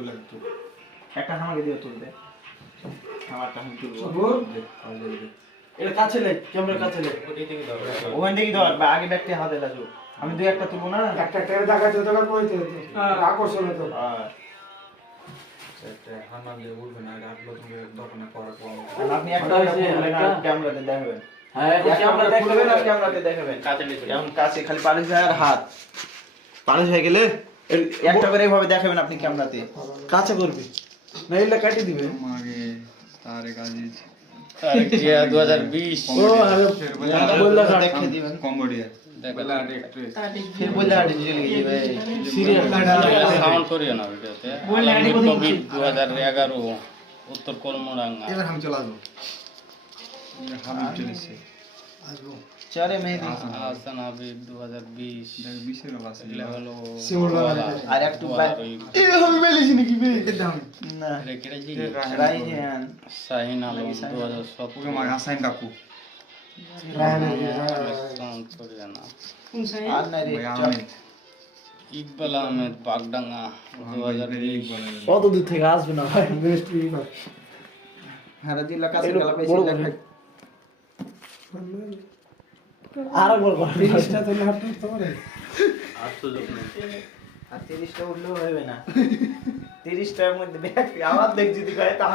তুলে একটু একটা আমাকে দিও তুলতে আমারটা আমি তুলবো এটা কাছে লে ক্যামেরা কাছে লে ওখান থেকে ধর বা আগে ব্যাগটি হাতে লাজো আমি দুই একটা তুলবো না একটা টের দেখাতে তোকে কইতে আকর্ষণ তো একটা হানা দিয়ে উঠবে না রাখলো তুমি দোকানে করার পর আপনি একটা তুলবেন আর ক্যামেরাতে দেখাবেন হ্যাঁ এটা ক্যামেরা ক্যামেরা দেখবেন দেখবেন আর ক্যামেরাতে দেখাবেন যেমন কাছে খালি পালিশ ভাই আর হাত পালিশ হয়ে গেলে একটা করে এইভাবে দেখাবেন আপনি ক্যামেরাতে কাছে করবি না এলে কাটি দিবে আগে তারে কাজিজ 2020 ও আরে বললা দেখে দিবেন কম্বোডিয়া দেখলা फिर बोल आड़ी चली गई भाई সিরিয়াল সাউন্ড করিও না ভিডিওতে কোভিড 2011 উত্তর কলমডাঙ্গা এবার আমি চলে আসবো হাবিব চলেছে चले मेहंदी হাসান হাবিব 2020 দেখ বিশের আছে লেভেল শিমুল বাবা আর একটু বাই এ আমি মেলিছি নাকি বে দাম না রেকেজি রাইজান শাহিন আলম ওকে মা 2017 হাসাইন কাকু সাউন্ড করিও না আর না রে ভাই আহমেদ ইকবাল আহমেদ বাগডাঙ্গা 2020 কত দূর থেকে আসবে না ভাই মিনিস্ট্রি না হারা দিলা কাছে গেল বড় পয়সা বড়। আর একবার কর 30টা তো ল্যাপটপ তোমারে 800 জন আর 30টা উঠলেও হবে না 30টার মধ্যে ব্যাগ আবার দেখ যদি কয় তা